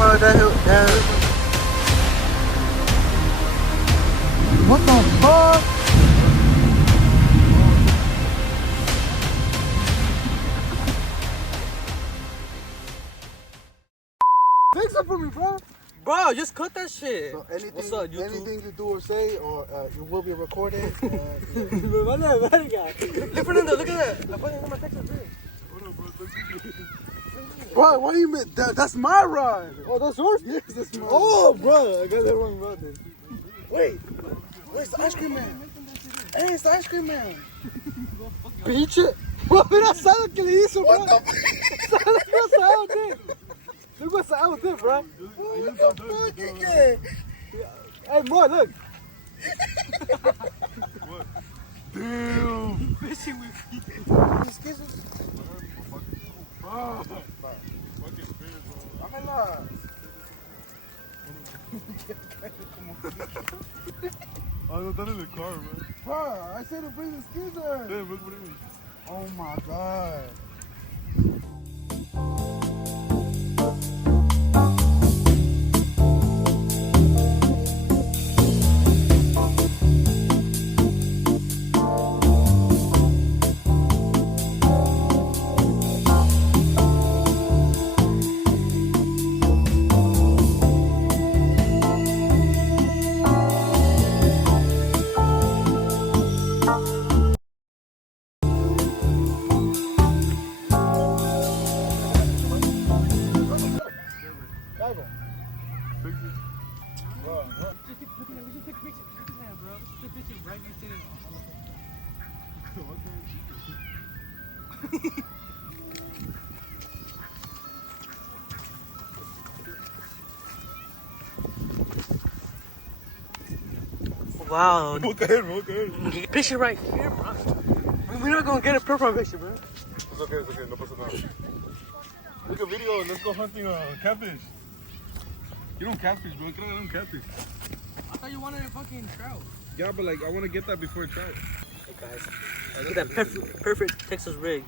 about that? What the fuck? Fix it for me, bro. Bro, just cut that shit. So What's up, YouTube? anything you do or say, or it will be recorded. Look, Fernando, look at that. I put it in my Texas bridge. Bro, what do you mean? That's my ride. Oh, that's yours? Yes, that's mine. Oh, bro, I got the wrong rod then. Wait, where's the ice cream man? Hey, it's the ice cream man. Pinche. Bro, mira, ¿sabes lo que le hizo, bro? What the ¿Sabes lo que Sal did? Look what Sal did, bro. What the fuck again? Hey, boy, look. What? Damn. Fishing with people. Excuse me. Bro, fucking fish, bro. I'm in love. I don't know, in the car, bro. Bro, I said to bring the skizzer. Damn, look what it is. Oh my god. Fix it. Bro, We should take a picture. Check this out, bro. We should take a picture right next to it. Wow. Walk ahead, bro. Walk ahead. Picture right here, bro. We're not gonna get a perfect picture, bro. It's okay, it's okay. No pasa nada. Take a video. Let's go hunting catfish. You don't catfish, bro. I don't catfish. I thought you wanted a fucking trout. Yeah, but like, I want to get that before trout. Hey guys, look at that perfect Texas rig.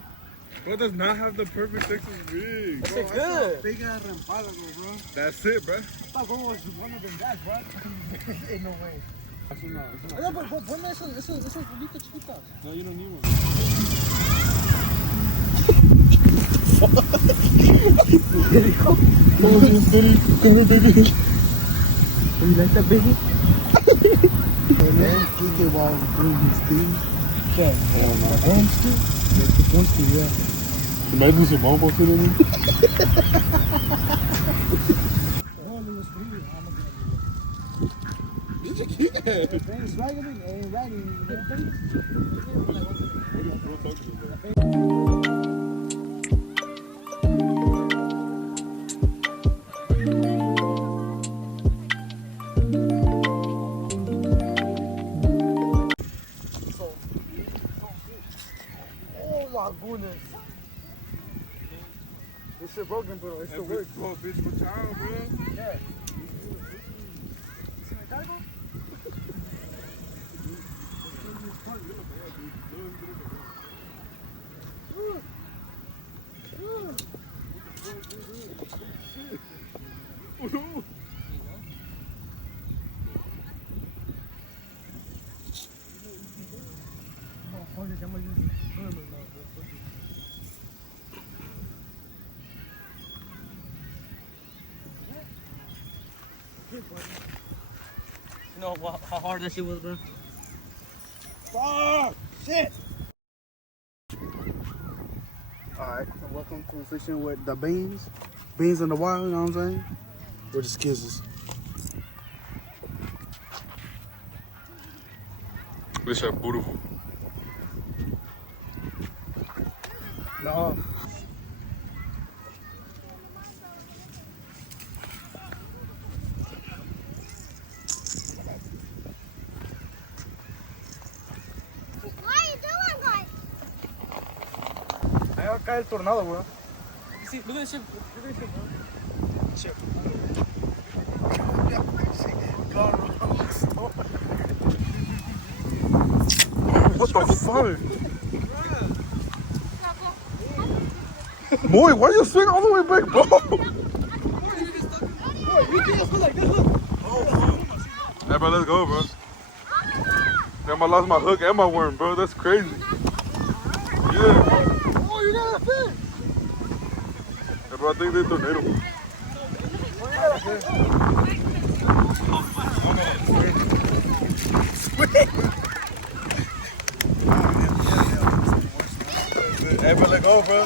Bro, does not have the perfect Texas rig. That's good. big ass rampalago, bro. That's it, bro. I thought bro was one of them guys, bro. Ain't no way. That's not. No, pero ponme esos bolitas chiquitas. No, you don't need one. Come here, baby. You like that, baby? And then he gave all doing his thing. Yeah. Oh my hamster? Hamster, yeah. Imagine some mom posted in it. Did you keep that? It's ragging and ragging. Oh my goodness. This shit broken, bro. It still works. Bro, bitch, what time, bro? Yeah. You know how hard that shit was, bro? Fuck! Shit! Alright, welcome to Fishing with the Beans. Beans in the wild, you know what I'm saying? We're the skizzes. This is beautiful. No. Ahí va a caer el tornado, weón. See, look at this shit. Look at this shit, bro. What the fuck? Boy, why you swing all the way back, bro? You can't go like this, look. Hey, bro, let's go, bro. Damn, I lost my hook and my worm, bro. That's crazy. Yeah. Oh, you got a fish. Hey, bro, I think they tornado. Hey, bro, let go, bro.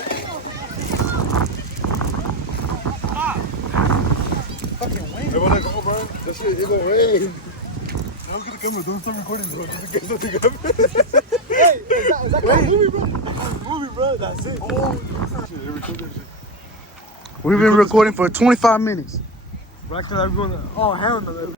Hey, bro, let go, bro. That shit, it gonna rain. Now look at the camera. Don't start recording, bro. Just in case something happens. Hey, is that a movie, bro? That's a movie, bro. That's it. Oh, shit. They record that shit. We've been recording for 25 minutes. Bro, actually, I'm going to... Oh, hell no.